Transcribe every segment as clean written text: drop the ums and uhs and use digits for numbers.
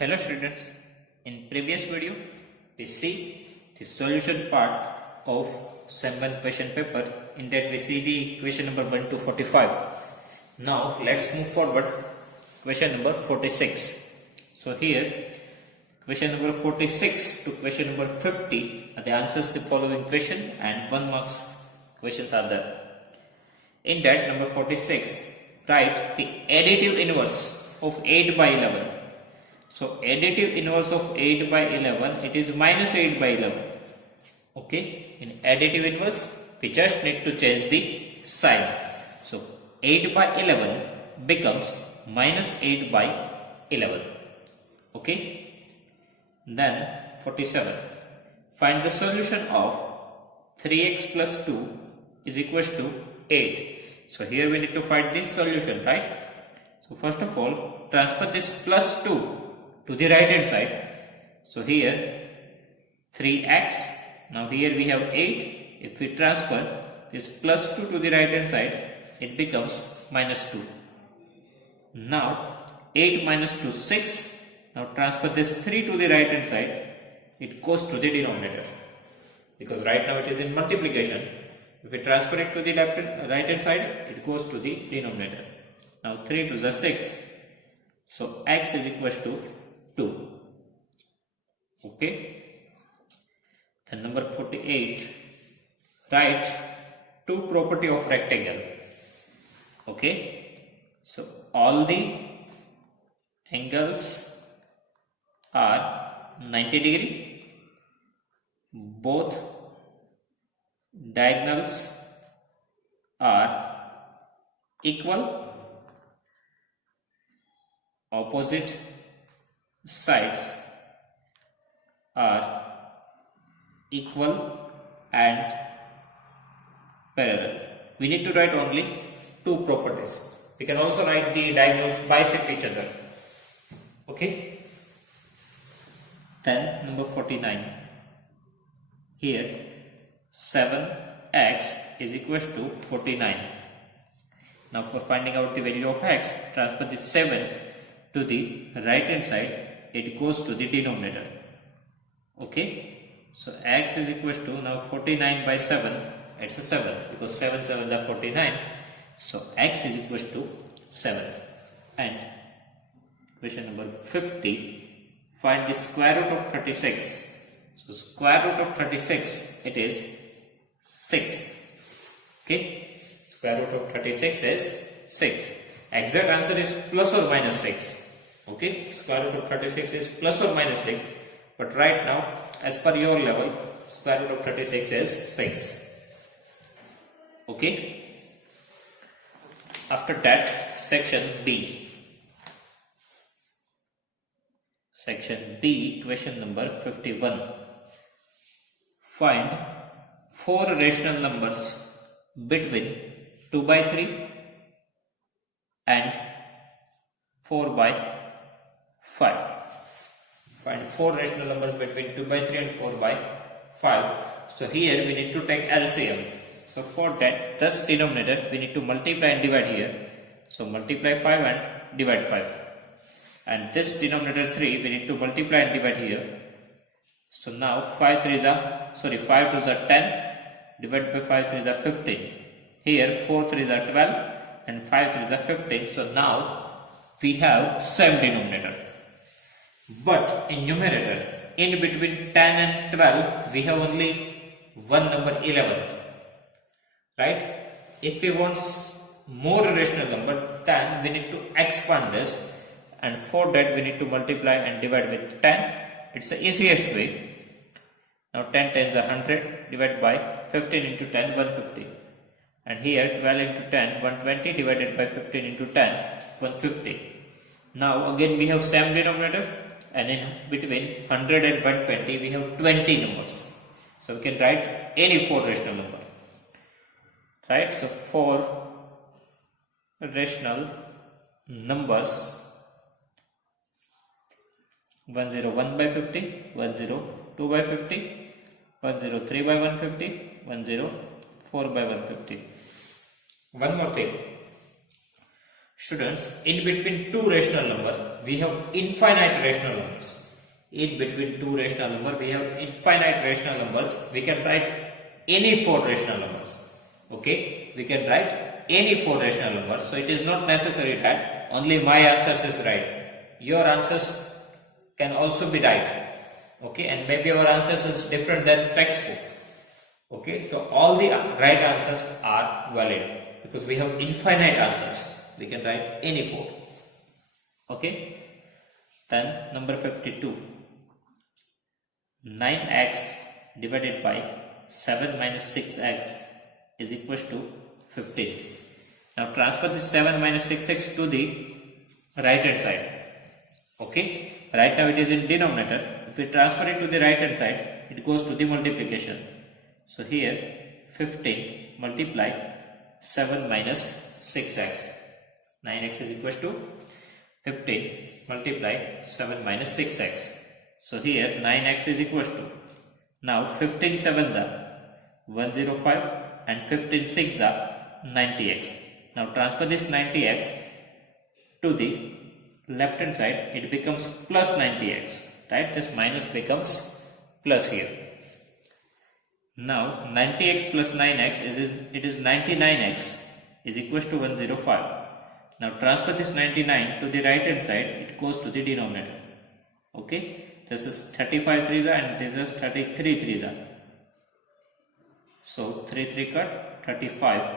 Hello students, in previous video we see the solution part of SEM 1 question paper. In that we see the question number 1 to 45. Now let's move forward question number 46. So here question number 46 to question number 50 are the answers to the following question and 1 marks questions are there. In that number 46, write the additive inverse of 8 by 11. So additive inverse of 8 by 11, it is minus 8 by 11. Okay, in additive inverse, we just need to change the sign. So 8 by 11 becomes minus 8 by 11. Okay, then 47. Find the solution of 3x plus 2 is equals to 8. So here we need to find this solution, right? So first of all, transfer this plus 2 to the right hand side. So here 3x, now here we have 8. If we transfer this plus 2 to the right hand side, it becomes minus 2. Now 8 minus 2, 6. Now transfer this 3 to the right hand side, it goes to the denominator. Because right now it is in multiplication. If we transfer it to the right hand side, it goes to the denominator. Now 3 to the 6. So x is equals to 2. Okay. Then number 48. Write two property of rectangle. Okay. So all the angles are 90 degree. Both diagonals are equal. Opposite sides are equal and parallel. We need to write only two properties. We can also write the diagonals bisect each other. Okay. Then number 49. Here 7x is equals to 49. Now for finding out the value of x, transfer the 7 to the right hand side, it goes to the denominator. Okay, so x is equals to, now 49 by 7, it's a 7 because 7 7 are 49. So x is equals to 7. And question number 50, find the square root of 36. So square root of 36, it is 6. Okay, square root of 36 is 6. Exact answer is plus or minus 6. Okay, square root of 36 is plus or minus 6. But right now, as per your level, square root of 36 is 6. Okay. After that, section B. Section B, question number 51. Find 4 rational numbers between 2 by 3 and 4 by 5. Find 4 rational numbers between 2 by 3 and 4 by 5. So here we need to take LCM. So for that, this denominator we need to multiply and divide here. So multiply 5 and divide 5. And this denominator 3 we need to multiply and divide here. So now 5 2 is 10, divided by 5 3 is 15. Here 4 3 is 12 and 5 3 is 15. So now we have same denominator. But in numerator, in between 10 and 12, we have only one number 11. Right? If we want more rational number, then we need to expand this. And for that, we need to multiply and divide with 10. It's the easiest way. Now 10 times 100 divided by 15 into 10, 150. And here 12 into 10, 120 divided by 15 into 10, 150. Now again we have same denominator. And in between 100 and 120 we have 20 numbers. So we can write any 4 rational number. Right? So 4 rational numbers, 101 by 50, 102 by 50, 103 by 150, 104 by 150. One more thing. Students, in between two rational numbers, we have infinite rational numbers. In between two rational numbers, we have infinite rational numbers. We can write any four rational numbers. Okay, we can write any four rational numbers. So it is not necessary that only my answers is right. Your answers can also be right. Okay, and maybe our answers is different than textbook. Okay, so all the right answers are valid because we have infinite answers. We can write any four. Okay, then number 52. 9x divided by 7 minus 6x is equals to 15. Now transfer this 7 minus 6x to the right hand side. Okay, right now it is in denominator. If we transfer it to the right hand side, it goes to the multiplication. So here 15 multiply 7 minus 6x. 9x is equals to 15 multiply 7 minus 6x. So here 9x is equals to, now 15 7s are 105 and 15 6s are 90x. Now transfer this 90x to the left hand side, it becomes plus 90x, right? This minus becomes plus here. Now 90x plus 9x is 99x is equals to 105. Now transfer this 99 to the right hand side, it goes to the denominator. Okay, this is 35 3s and this is 33 3s. So 3 cut, 35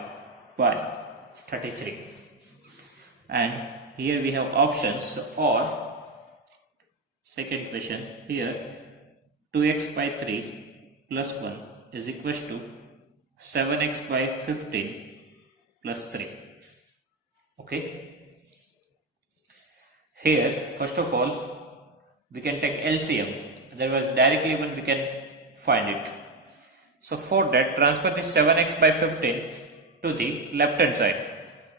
by 33. And here we have options, or second question, here 2x by 3 plus 1 is equals to 7x by 15 plus 3. Okay. Here, first of all, we can take LCM. Otherwise, directly even we can find it. So for that, transfer this 7x by 15 to the left hand side.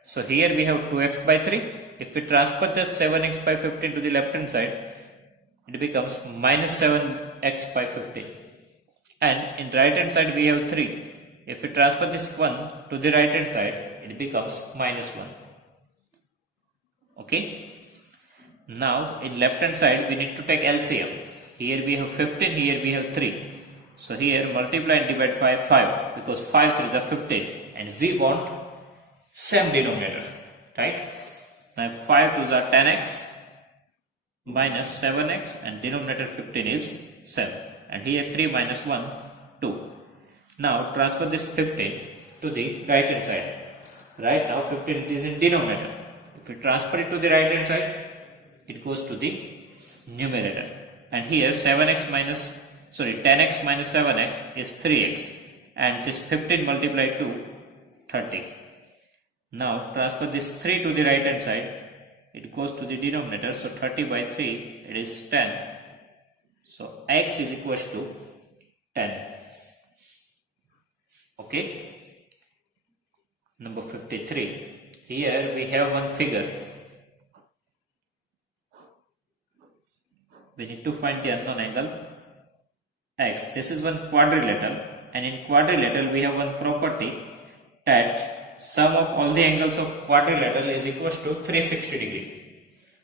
So here we have 2x by 3. If we transfer this 7x by 15 to the left hand side, it becomes minus 7x by 15. And in right hand side we have 3. If we transfer this 1 to the right hand side, it becomes minus 1. Okay. Now in left hand side we need to take LCM. Here we have 15, here we have 3. So here multiply and divide by 5 because 5 3s are 15 and we want same denominator, right? Now 5 2s are 10x minus 7x and denominator 15 is 7. And here 3 minus 1, 2. Now transfer this 15 to the right hand side. Right now 15 is in denominator. If we transfer it to the right hand side, it goes to the numerator. And here 10x minus 7x is 3x. And this 15 multiplied to 30. Now transfer this 3 to the right hand side. It goes to the denominator. So 30 by 3, it is 10. So x is equals to 10. Okay. Number 53. Here we have one figure. We need to find the unknown angle x. This is one quadrilateral, and in quadrilateral we have one property that sum of all the angles of quadrilateral is equals to 360 degree.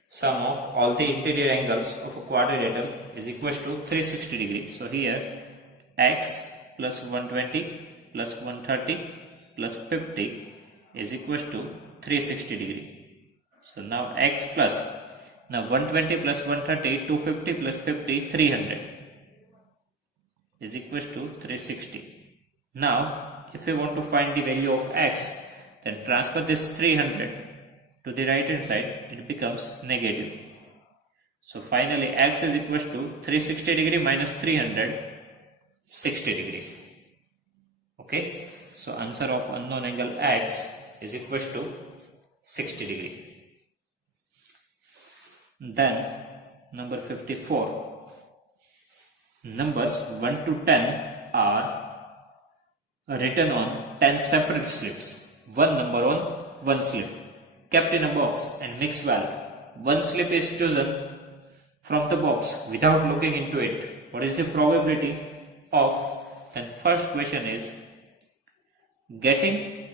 Sum of all the interior angles of a quadrilateral is equals to 360 degree. So here x plus 120 plus 130 plus 50 is equals to 360 degree. So now x plus, now 120 plus 130, 250 plus 50, 300 is equals to 360. Now if we want to find the value of x, then transfer this 300 to the right hand side, it becomes negative. So finally x is equals to 360 degree minus 360 degree. Okay, so answer of unknown angle x is equals to 60 degree. Then number 54. Numbers 1 to 10 are written on 10 separate slips. One number on one slip, kept in a box and mixed well. One slip is chosen from the box without looking into it. What is the probability of? Then first question is getting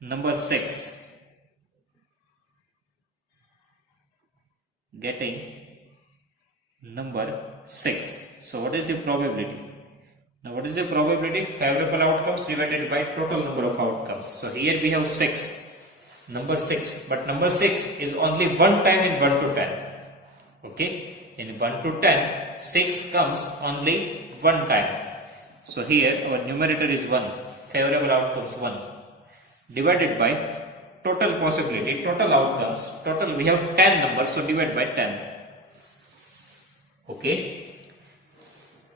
number 6 getting number 6. So what is the probability? Now what is the probability? Favorable outcomes divided by total number of outcomes. So here we have 6, number 6, but number 6 is only one time in 1 to 10. Okay, in 1 to 10, 6 comes only one time. So here our numerator is 1, favorable outcomes 1, divided by total possibility, total outcomes, total we have 10 numbers, so divide by 10. Okay,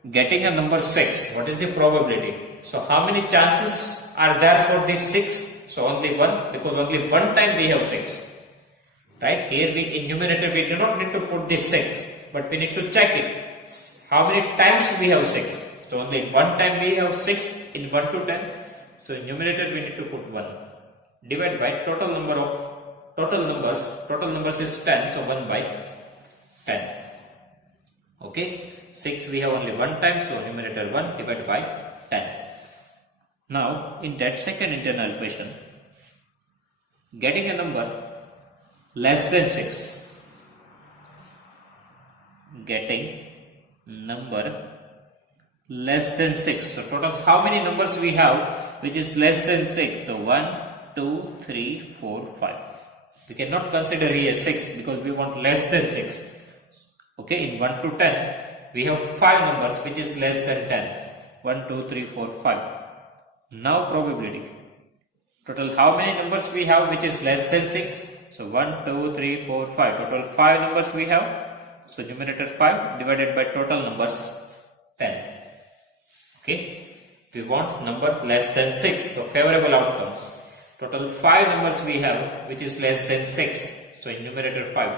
getting a number 6, what is the probability? So how many chances are there for this 6? So only 1, because only one time we have 6. Right, here we in numerator we do not need to put this 6, but we need to check it. How many times we have 6? So only one time we have 6 in 1 to 10. So in numerator we need to put 1. Divide by total numbers is 10, so 1 by 10. Okay, 6 we have only one time, so numerator 1 divided by 10. Now in that second internal equation, getting a number less than 6, getting number less than 6. So total how many numbers we have which is less than 6? So 1, 2, 3, 4, 5. We cannot consider here 6 because we want less than 6. Okay, in 1 to 10 we have 5 numbers which is less than 10. 1, 2, 3, 4, 5. Now probability. Total how many numbers we have which is less than 6? So 1, 2, 3, 4, 5. Total 5 numbers we have. So numerator 5 divided by total numbers 10. Okay, we want number less than 6. So favorable outcomes. Total 5 numbers we have which is less than 6. So in numerator 5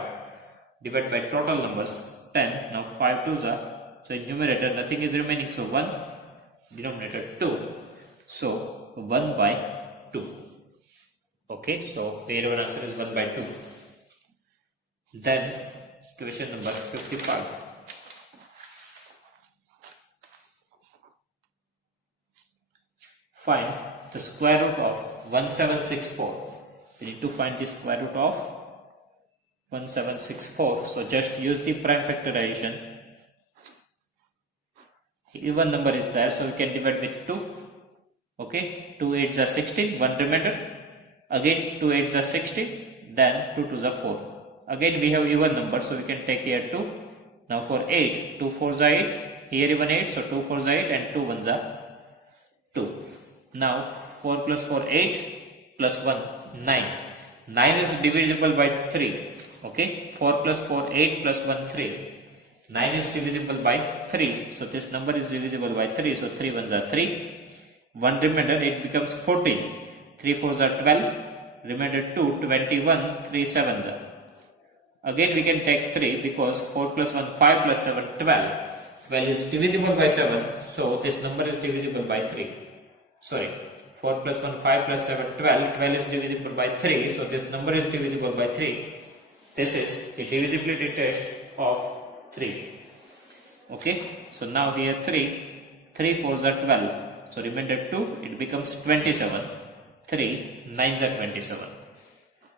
divided by total numbers 10. Now 5 2s are. So in numerator nothing is remaining. So 1, denominator 2. So 1 by 2. Okay, so here our answer is 1 by 2. Then question number 55. Find the square root of 1764. We need to find the square root of 1764. So just use the prime factorization. Even number is there, so we can divide with 2. Okay, 2 8s are 16, 1 remainder. Again 2 8s are 16, then 2 2s are 4. Again we have even number, so we can take here 2. Now for 8, 2 4s are 8, here even 8, so 2 4s are 8 and 2 1s are 2. Now 4 plus 4 8 plus 1 9. 9 is divisible by 3. Okay, 4 plus 4 8 plus 1 3. 9 is divisible by 3. So this number is divisible by 3. So 3 1s are 3. 1 remainder, it becomes 14. 3 4s are 12. Remainder 2 21. 3 7s are. Again we can take 3 because 4 plus 1 5 plus 7 12. 12 is divisible by 7. So this number is divisible by 3. Sorry, 4 plus 1 5 plus 7 12. 12 is divisible by 3. So this number is divisible by 3. This is the divisibility test of 3. Okay, so now here 3 4s are 12. So remainder 2, it becomes 27. 3 9s are 27.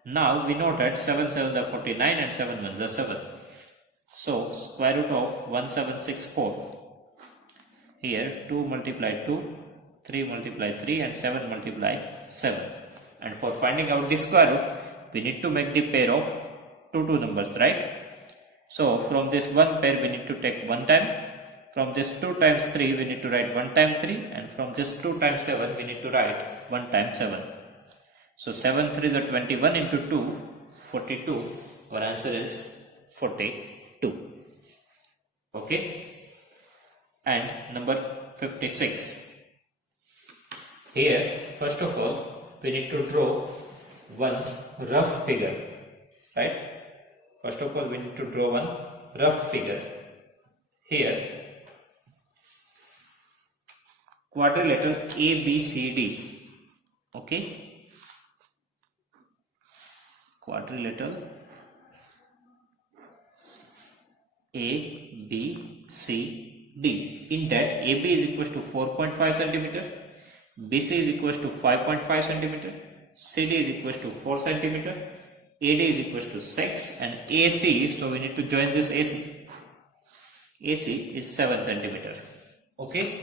Now we know that 7 7s are 49 and 7 1s are 7. So square root of 1764. Here 2 multiply 2, 3 multiply 3 and 7 multiply 7. And for finding out the square root, we need to make the pair of two numbers, right? So from this one pair we need to take 1 time. From this 2 times 3 we need to write 1 time 3, and from this 2 times 7 we need to write 1 time 7. So 7 3s are 21 into 2, 42. Our answer is 42. Okay. And number 56. Here first of all we need to draw one rough figure, right? First of all we need to draw one rough figure. Here quadrilateral ABCD. Okay, quadrilateral ABCD. In that AB is equal to 4.5 centimeter, BC is equal to 5.5 centimeter, CD is equal to 4 centimeter, AD is equals to 6 and AC, so we need to join this AC. AC is 7 centimeter. Okay.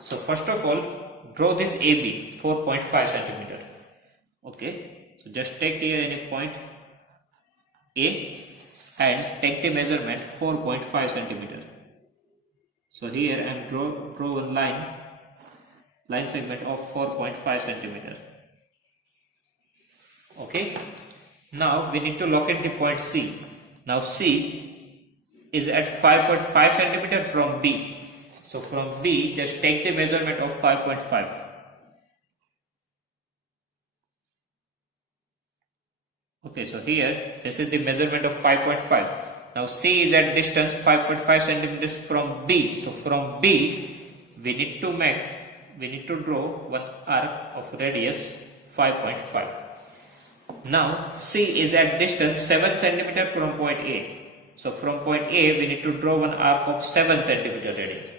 So first of all, draw this AB 4.5 centimeter. Okay. So just take here any point A and take the measurement 4.5 centimeter. So here I am draw one line segment of 4.5 centimeter. Okay. Now we need to locate the point C. Now C is at 5.5 centimeter from B. So from B, just take the measurement of 5.5. Okay, so here this is the measurement of 5.5. Now C is at distance 5.5 centimeters from B. So from B, we need to draw one arc of radius 5.5. Now C is at distance 7 centimeter from point A. So from point A, we need to draw one arc of 7 centimeter radius.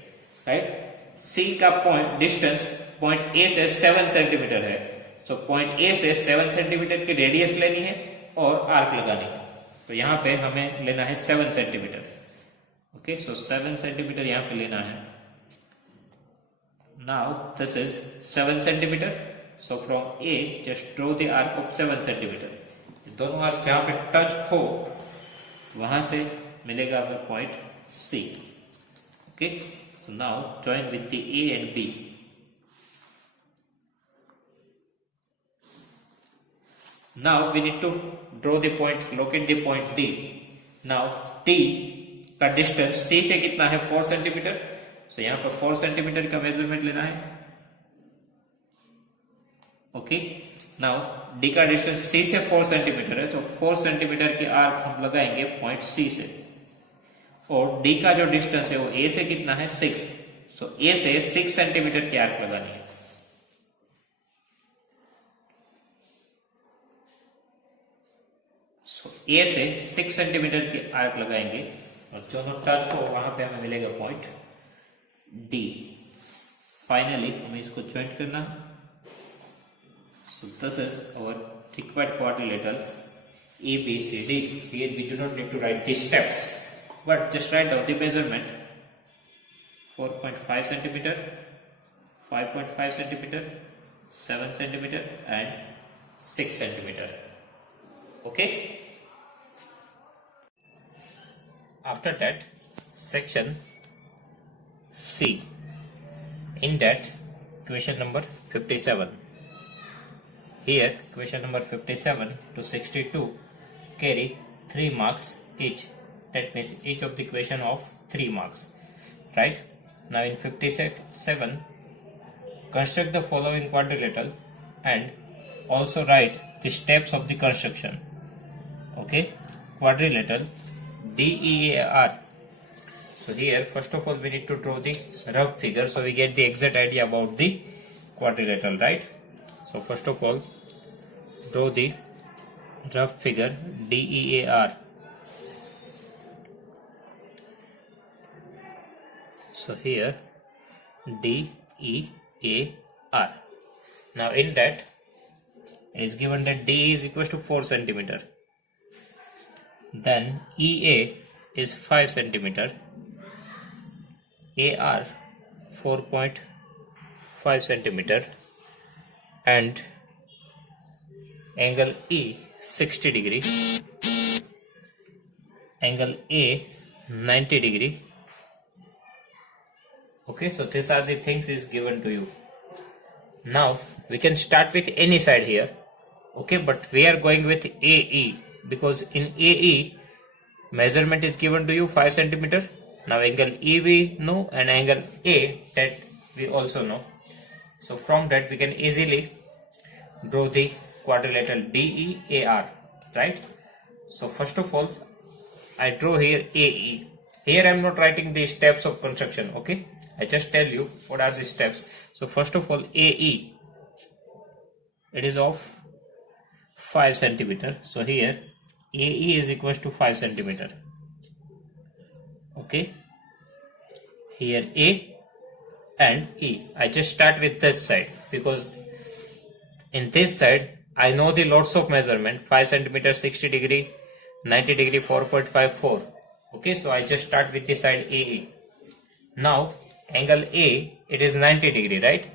Right? C का point distance point A से 7 centimetre है. So point A से 7 centimetre की radius लेनी है और arc लगानी है. तो यहाँ पे हमें लेना है 7 सेंटीमीटर. ओके, सो 7 सेंटीमीटर यहाँ पे लेना है. Now this is 7 centimetre. So from a just draw the arc of 7 centimetre. दोनों आर्क जहाँ पे टच हो वहां से मिलेगा हमें point C. Okay, so now join with the A and B. Now we need to draw the point, locate the point D. Now D का distance C से कितना है 4 सेंटीमीटर. सो यहाँ पर 4 सेंटीमीटर का मेजरमेंट लेना है. ओके, नाउ D का डिस्टेंस C से 4 सेंटीमीटर है. तो 4 सेंटीमीटर के आर्क हम लगाएंगे पॉइंट C से. और D का जो डिस्टेंस है वो A से कितना है 6. सो A से 6 सेंटीमीटर की आर्क लगानी है. ए से 6 सेंटीमीटर के आर्क लगाएंगे और दोनों टच हो वहां पे हमें मिलेगा पॉइंट डी. फाइनली हमें इसको ज्वाइंट करना. So this is our required quadrilateral ABCD. Here we do not need to write the steps, but just write down the measurement. 4.5 centimeter, 5.5 centimeter, 7 centimeter, and 6 centimeter. Okay. After that, section C. In that, question number 57. Here, question number 57 to 62 carry 3 marks each. That means each of the question of 3 marks. Right? Now in 57, construct the following quadrilateral and also write the steps of the construction. Okay, quadrilateral DEAR. So here first of all we need to draw the rough figure so we get the exact idea about the quadrilateral, right? So first of all draw the rough figure DEAR. So here DEAR. Now in that it is given that D is equals to 4 centimeter. Then EA is 5 centimeter, AR 4.5 centimeter, and angle E 60 degree, angle A 90 degree. Okay, so these are the things is given to you. Now we can start with any side here. Okay, but we are going with AE. Because in AE measurement is given to you 5 centimeter. Now angle E we know and angle A that we also know. So from that we can easily draw the quadrilateral DEAR, right? So first of all I draw here AE. Here I am not writing the steps of construction. Okay, I just tell you what are the steps. So first of all AE, it is of 5 centimeter. So here AE is equals to 5 centimeter. Okay, here A and E. I just start with this side because in this side I know the lots of measurement 5 centimeter, 60 degree, 90 degree, 4.54. Okay, so I just start with the side AE. Now angle A, it is 90 degree, right?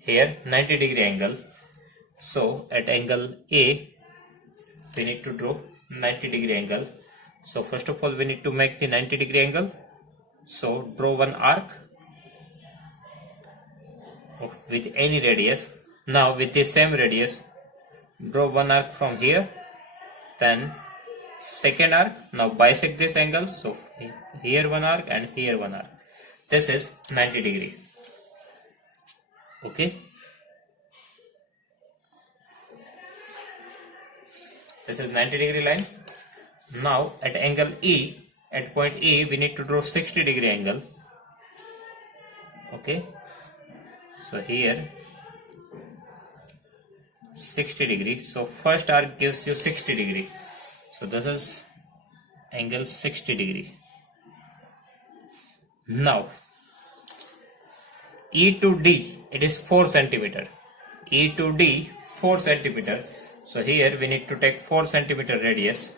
Here 90 degree angle. So at angle A, we need to draw 90 degree angle. So first of all, we need to make the 90 degree angle. So draw one arc with any radius. Now with the same radius, draw one arc from here, then second arc. Now bisect this angle. So here one arc and here one arc. This is 90 degree. Okay. This is 90 degree line. Now at angle E, at point E, we need to draw 60 degree angle. Okay. So here 60 degree. So first arc gives you 60 degree. So this is angle 60 degree. Now E to D, it is 4 centimeter. E to D 4 centimeter. So here we need to take 4 centimeter radius.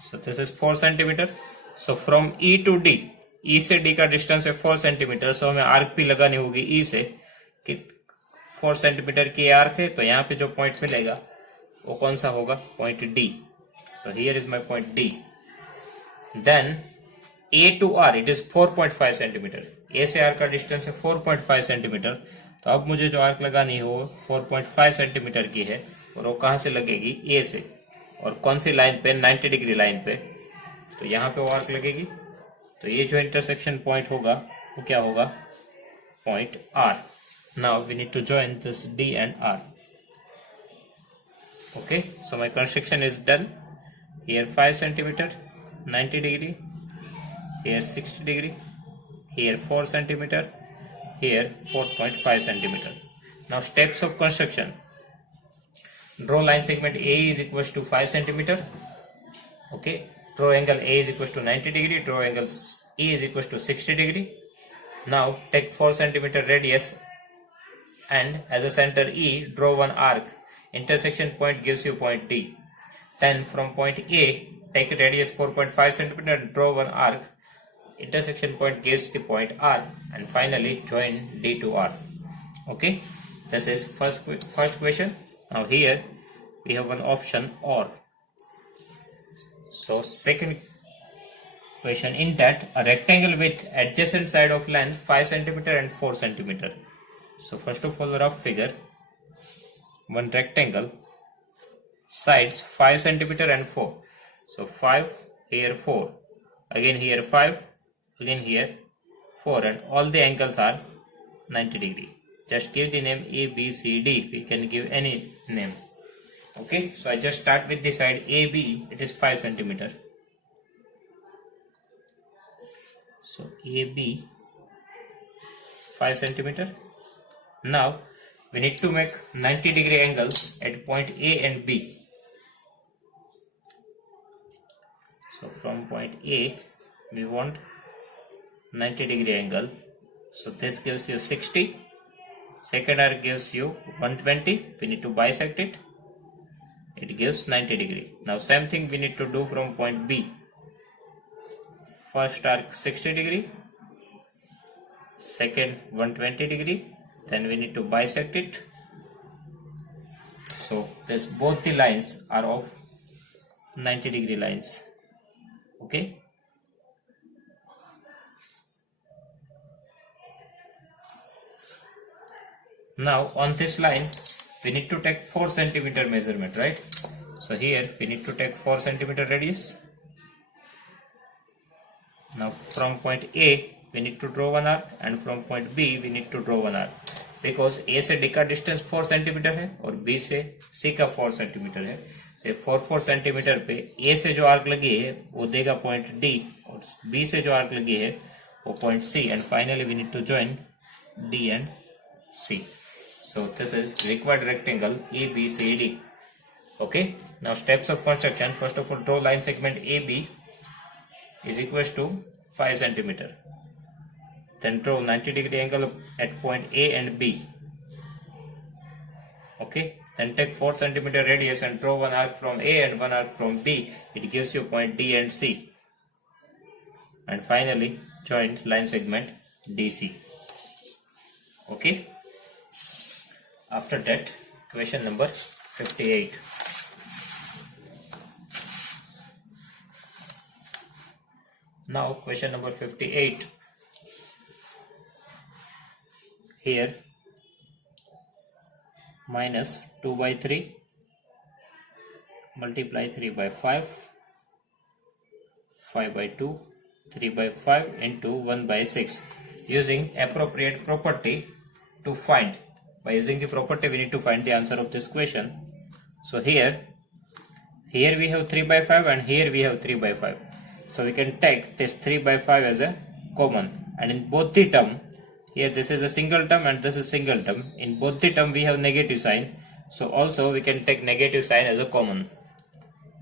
So this is 4 centimeter. So from E to D, E से D का distance है 4 centimetre. सो हमें arc भी लगानी होगी E से कि 4 centimetre की आर्क है. तो यहाँ पे जो पॉइंट मिलेगा वो कौन सा होगा? Point D. So here is my point D. Then A to R, it is 4.5 centimetre. A से R का डिस्टेंस है 4.5 सेंटीमीटर. तो अब मुझे जो आर्क लगानी हो 4.5 सेंटीमीटर की है और वो कहाँ से लगेगी? A से. और कौन सी लाइन पे? 90 डिग्री लाइन पे. तो यहाँ पे वो आर्क लगेगी. तो ये जो इंटरसेक्शन पॉइंट होगा वो क्या होगा? Point R. Now we need to join this D and R. Okay, so my construction is done. Here 5 centimeter, 90 degree. Here 60 degree. Here 4 centimeter. Here 4.5 centimeter. Now steps of construction. Draw line segment A is equals to 5 centimeter. Okay. Draw angle A is equals to 90 degree. Draw angle E is equals to 60 degree. Now take 4 centimeter radius and as a center E, draw one arc. Intersection point gives you point D. Then from point A, take a radius 4.5 centimeter and draw one arc. Intersection point gives the point R, and finally join D to R. Okay, this is first question. Now here we have one option OR. So second question, in that a rectangle with adjacent side of length 5 centimeter and 4 centimeter. So first of all, rough figure, one rectangle, sides 5 centimeter and 4. So 5, here 4, again here 5, again here 4, and all the angles are 90 degree. Just give the name A, B, C, D. We can give any name. Okay, so I just start with the side AB. It is 5 centimeter. So AB 5 centimeter. Now we need to make 90 degree angle at point A and B. So from point A we want 90 degree angle. So this gives you 60. Second arc gives you 120. We need to bisect it. It gives 90 degree. Now same thing we need to do from point B. First arc 60 degree. Second 120 degree. Then we need to bisect it. So this both the lines are of 90 degree lines. Okay. Now on this line we need to take 4 centimeter measurement, right? So here we need to take 4 centimeter radius. Now from point A we need to draw one arc, and from point B we need to draw one arc. Because A से D का distance 4 centimetre है और B से सी का 4 centimetre है. 4 centimetre पे ए से जो आर्क लगी है वो देगा पॉइंट डी और बी से जो आर्क लगी है वो point C. And finally we need to join D and C. So this is required rectangle A B C D. Okay, now steps of construction. First of all, draw line segment AB is equals to 5 centimeter. then draw 90-degree angle at point A and B. Okay, then take 4 cm radius and draw one arc from A and one arc from B. It gives you point D and C. And finally, join line segment DC. Okay. After that, question number 58. Now, question number 58. Here, minus 2 by 3, multiply 3 by 5, 5 by 2, 3 by 5 into 1 by 6. Using appropriate property to find. By using the property, we need to find the answer of this question. So here we have 3 by 5 and here we have 3 by 5. So we can take this 3 by 5 as a common. And in both the term, here this is a single term and this is single term. In both the term we have negative sign. So also we can take negative sign as a common.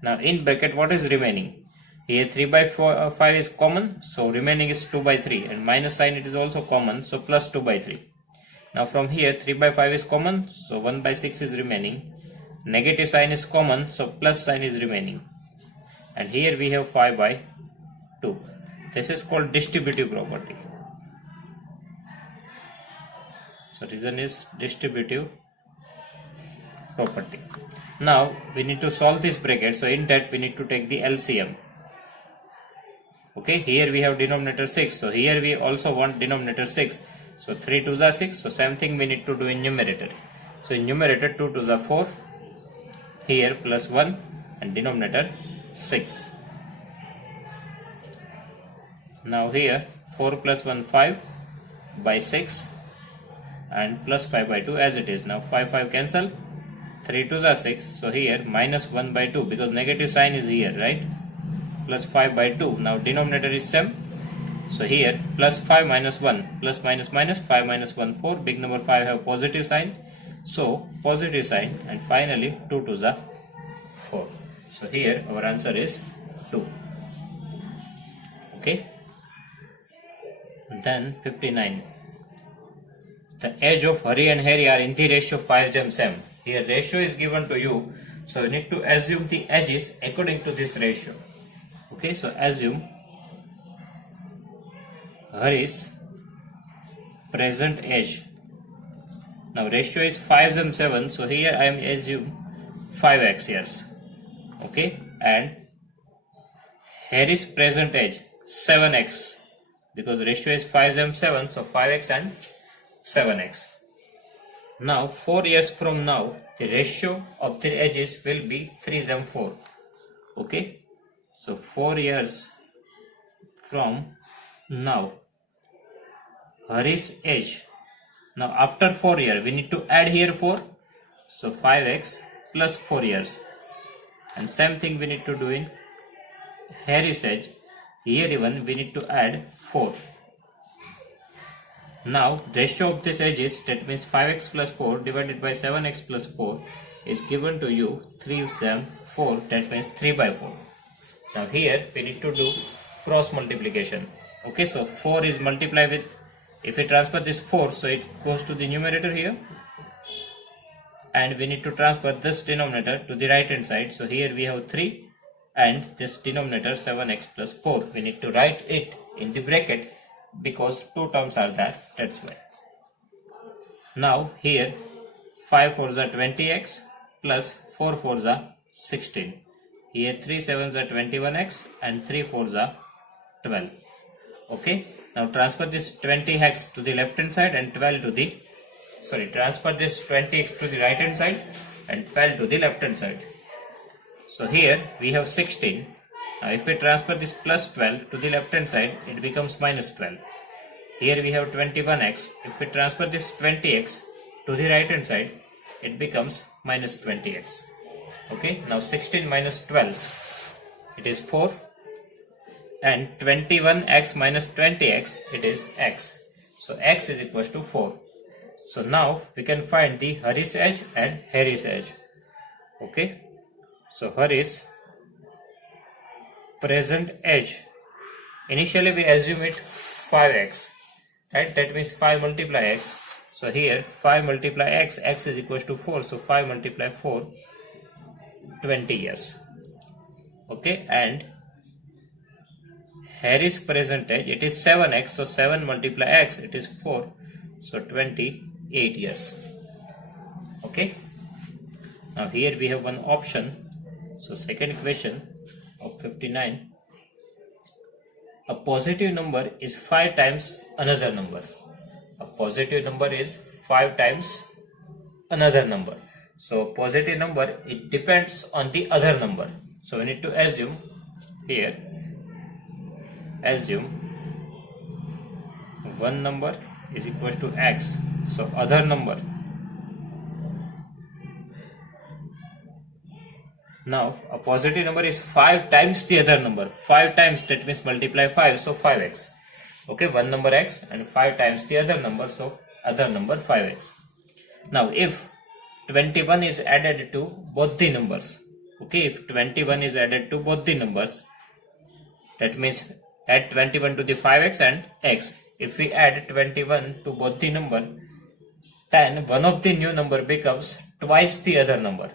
Now in bracket what is remaining? Here 3 by 5 is common. So remaining is 2 by 3 and minus sign it is also common. So plus 2 by 3. Now from here 3 by 5 is common. So 1 by 6 is remaining. Negative sign is common. So plus sign is remaining. And here we have 5 by 2. This is called distributive property. So reason is distributive property. Now we need to solve this bracket. So in that we need to take the LCM. Okay, here we have denominator 6. So here we also want denominator 6. So 3 2s are 6. So same thing we need to do in numerator. So in numerator 2 2s are 4. Here plus 1 and denominator 6. Now here 4 plus 1 5 by 6 and plus 5 by 2 as it is. Now 5 5 cancel. 3 2s are 6. So here minus 1 by 2 because negative sign is here, right? Plus 5 by 2. Now denominator is same. So here plus 5 minus 1 plus minus minus 5 minus 1 4. Big number 5 have positive sign. So positive sign and finally 2 2s are 4. So here our answer is 2. Okay. Then 59. The edge of Hari and Harry are in the ratio 5:7. Here ratio is given to you. So you need to assume the edges according to this ratio. Okay, so assume Hari's present edge. Now ratio is 5:7. So here I am assume 5x years. Okay, and Harry's present edge 7x. Because ratio is 5:7, so 5x and 7x. Now 4 years from now, the ratio of the edges will be 3:4. Okay, so 4 years from now, Hari's edge. Now after 4 years, we need to add here 4. So 5x plus 4 years. And same thing we need to do in Harry's edge. Here even we need to add 4. Now ratio of this edges, that means 5x plus 4 divided by 7x plus 4 is given to you 3:4. That means 3 by 4. Now here we need to do cross multiplication. Okay, so 4 is multiplied with, if we transfer this 4, so it goes to the numerator here. And we need to transfer this denominator to the right hand side. So here we have 3 and this denominator 7x plus 4. We need to write it in the bracket because two terms are there, that's why. Now here 5 4s are 20x plus 4 4s are 16. Here 3 7s are 21x and 3 4s are 12. Okay, now transfer this 20x to the left hand side and 12 to the, transfer this 20x to the right hand side and 12 to the left hand side. So here we have 16. Now if we transfer this plus 12 to the left hand side, it becomes minus 12. Here we have 21x. If we transfer this 20x to the right hand side, it becomes minus 20x. Okay, now 16 minus 12, it is 4. And 21x minus 20x, it is x. So x is equals to 4. So now we can find the Hari's edge and Harry's edge. Okay, so Hari's present edge, initially we assume it 5x. right? That means 5 multiply x. So here 5 multiply x, x is equals to 4, so 5 multiply 4, 20 years. Okay, and here is percentage, it is 7x, so 7 multiply x, it is 4, so 28 years. Okay, now here we have one option. So second question of 59, a positive number is 5 times another number. A positive number is 5 times another number. So positive number, it depends on the other number. So we need to assume here, assume one number is equal to x, so other number. Now a positive number is 5 times the other number. 5 times, that means multiply 5, so 5x. Okay, one number x and 5 times the other number, so other number 5x. Now if 21 is added to both the numbers, okay, if 21 is added to both the numbers, that means add 21 to the 5x and x. If we add 21 to both the number, then one of the new number becomes twice the other number.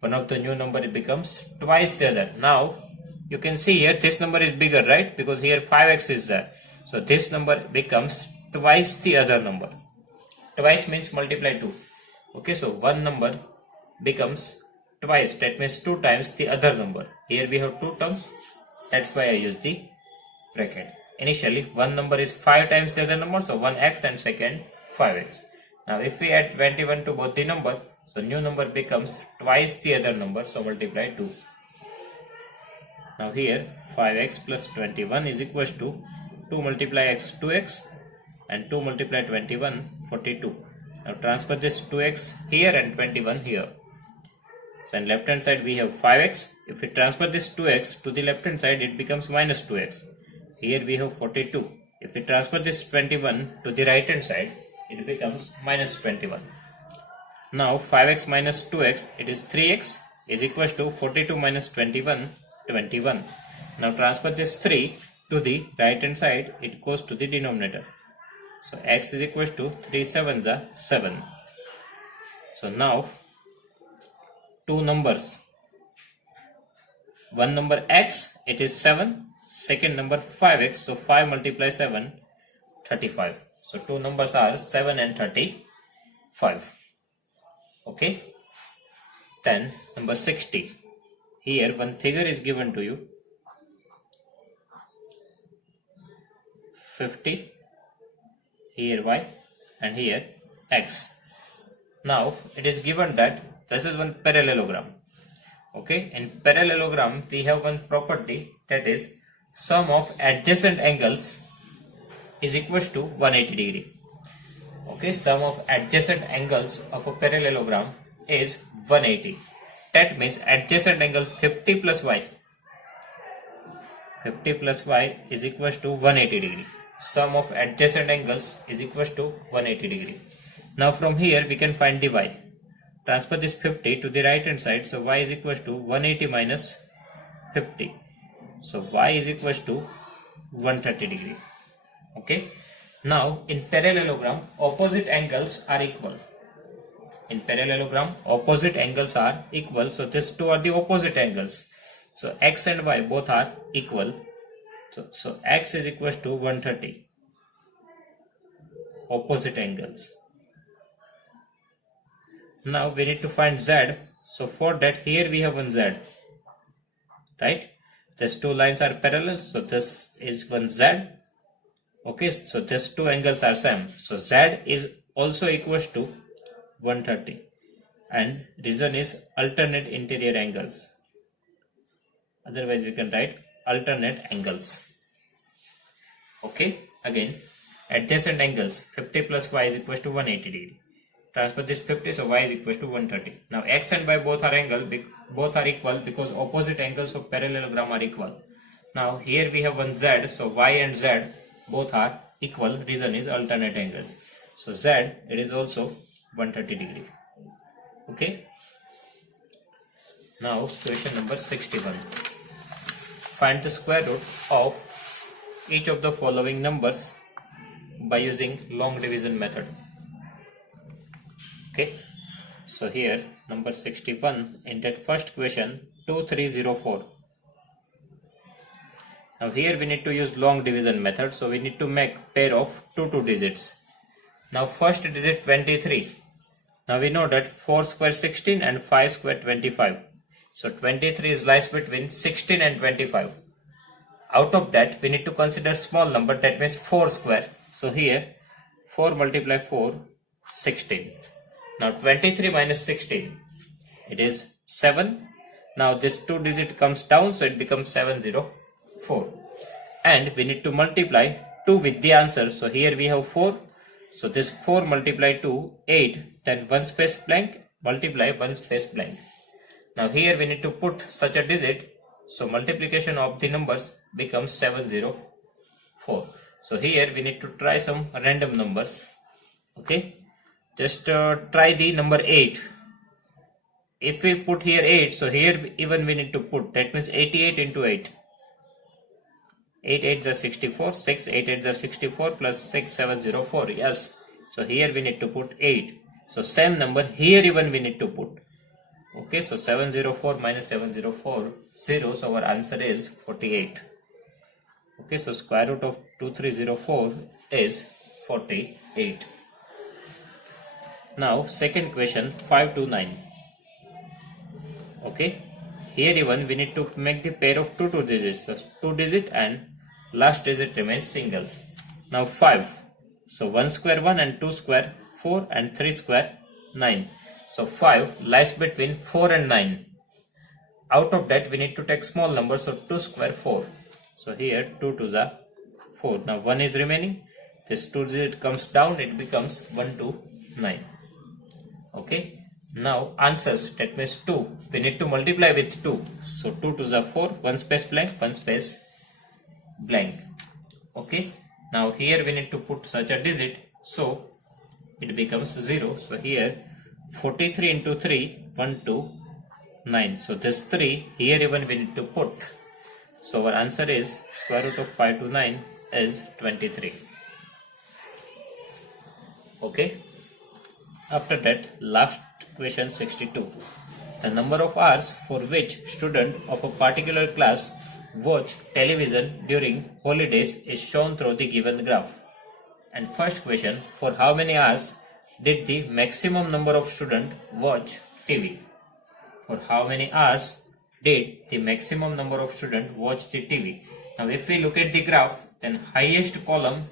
One of the new number becomes twice the other. Now you can see here this number is bigger, right? Because here 5x is there. So this number becomes twice the other number. Twice means multiply 2. Okay, so one number becomes twice, that means 2 times the other number. Here we have 2 terms, that's why I use the bracket. Initially one number is 5 times the other number, so 1x, and second 5x. Now if we add 21 to both the number, so new number becomes twice the other number, so multiply 2. Now here 5x plus 21 is equals to 2 multiply x, 2x, and 2 multiply 21, 42. Now transfer this 2x here and 21 here. So on left hand side we have 5x. If we transfer this 2x to the left hand side, it becomes minus 2x. Here we have 42. If we transfer this 21 to the right hand side, it becomes minus 21. Now 5x minus 2x, it is 3x, is equals to 42 minus 21, 21. Now transfer this 3 to the right hand side, it goes to the denominator. So x is equals to 3 7s are 7. So now two numbers. One number x, it is 7. Second number 5x, so 5 multiply 7, 35. So two numbers are 7 and 35. Okay. Then number 60. Here one figure is given to you. 50. Here y and here x. Now it is given that this is one parallelogram. Okay, in parallelogram we have one property, that is sum of adjacent angles is equals to 180 degree. Okay, sum of adjacent angles of a parallelogram is 180. That means adjacent angle 50 plus y. 50 plus y is equals to 180 degree. Sum of adjacent angles is equals to 180 degree. Now from here we can find the y. Transfer this 50 to the right hand side, so y is equals to 180 minus 50. So y is equals to 130 degree. Okay. Now in parallelogram opposite angles are equal. In parallelogram opposite angles are equal, so these two are the opposite angles. So x and y both are equal. So x is equals to 130. Opposite angles. Now we need to find z. So for that here we have one z. Right? These two lines are parallel. So this is one z. Okay, so these two angles are same. So z is also equals to 130. And reason is alternate interior angles. Otherwise we can write alternate angles. Okay, again adjacent angles 50 plus y is equals to 180 degree. Transfer this 50, so y is equals to 130. Now x and y both are equal because opposite angles of parallelogram are equal. Now here we have one z, so y and z both are equal. Reason is alternate angles. So z, it is also 130 degree. Okay. Now question number 61. Find the square root of each of the following numbers by using long division method. Okay, so here number 61 in that first question 2304. Now here we need to use long division method, so we need to make pair of two digits. Now first digit 23. Now we know that 4 square 16 and 5 square 25. So 23 is lies between 16 and 25. Out of that we need to consider small number, that means 4 square. So here 4 multiply 4, 16. Now 23 minus 16, it is 7. Now this 2 digit comes down, so it becomes 704. And we need to multiply 2 with the answer. So here we have 4. So this 4 multiplied to 8, then 1 space blank, multiply 1 space blank. Now here we need to put such a digit, so multiplication of the numbers becomes 704. So here we need to try some random numbers. Okay, just try the number 8. If we put here 8, so here even we need to put, that means 88 into 8. 8 8s are 64, 6 8 8s are 64 plus 6 704. Yes, so here we need to put 8. So same number here even we need to put. Okay, so 704 minus 704, 0, so our answer is 48. Okay, so square root of 2304 is 48. Now second question 529. Okay, here even we need to make the pair of two digits, so 2 digit and last digit remains single. Now 5, so 1 square 1 and 2 square 4 and 3 square 9. So 5 lies between 4 and 9. Out of that we need to take small number, so 2 square 4. So here 2 2s are 4. Now 1 is remaining. This 2 digit comes down, it becomes 1 2 9. Okay. Now answers, that means 2. We need to multiply with 2. So 2 2s are 4. 1 space blank, 1 space blank. Okay. Now here we need to put such a digit, so it becomes 0. So here 43 into 3, 1 2 9. So this 3 here even we need to put. So our answer is square root of 5 to 9 is 23. Okay. After that, last question 62. The number of hours for which student of a particular class watch television during holidays is shown through the given graph. And first question, for how many hours did the maximum number of students watch TV? For how many hours did the maximum number of students watch the TV? Now if we look at the graph, then highest column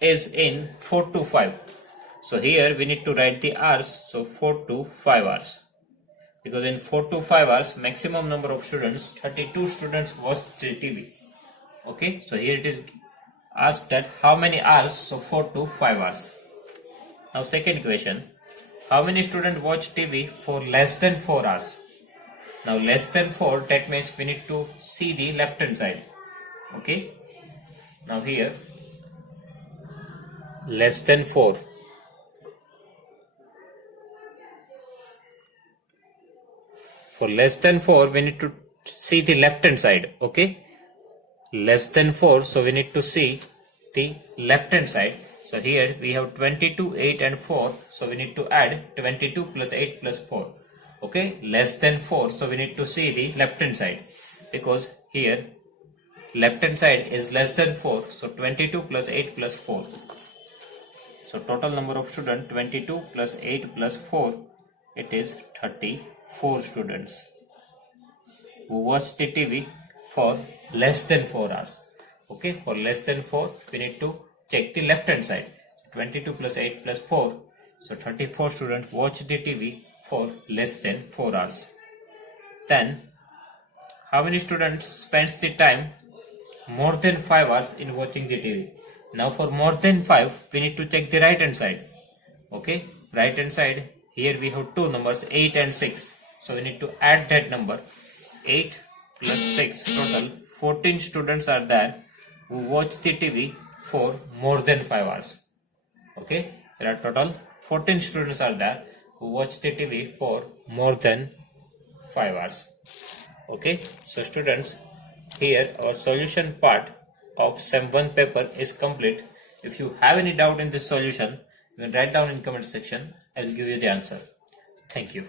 is in 4 to 5. So here we need to write the hours, so 4 to 5 hours. Because in 4 to 5 hours, maximum number of students, 32 students watch the TV. Okay, so here it is asked that how many hours, so 4 to 5 hours. Now second question, how many students watch TV for less than 4 hours? Now less than 4, that means we need to see the left hand side. Okay, now here less than 4. For less than 4, we need to see the left hand side. Okay, less than 4, so we need to see the left hand side. So here we have 22, 8 and 4, so we need to add 22 plus 8 plus 4. Okay, less than 4, so we need to see the left hand side, because here left hand side is less than 4, so 22 plus 8 plus 4. So total number of students 22 plus 8 plus 4, it is 34 students who watch the TV for less than 4 hours. Okay, for less than 4, we need to check the left hand side. So 22 plus 8 plus 4, so 34 students watch the TV for less than 4 hours. Then how many students spends the time more than 5 hours in watching the TV? Now for more than 5, we need to check the right hand side. Okay, right hand side, here we have two numbers 8 and 6. So we need to add that number. 8 plus 6, total 14 students are there who watch the TV for more than 5 hours. Okay, there are total 14 students are there who watch the TV for more than 5 hours. Okay, so students, here our solution part of SEM 1 paper is complete. If you have any doubt in this solution, you can write down in comment section. I will give you the answer. Thank you.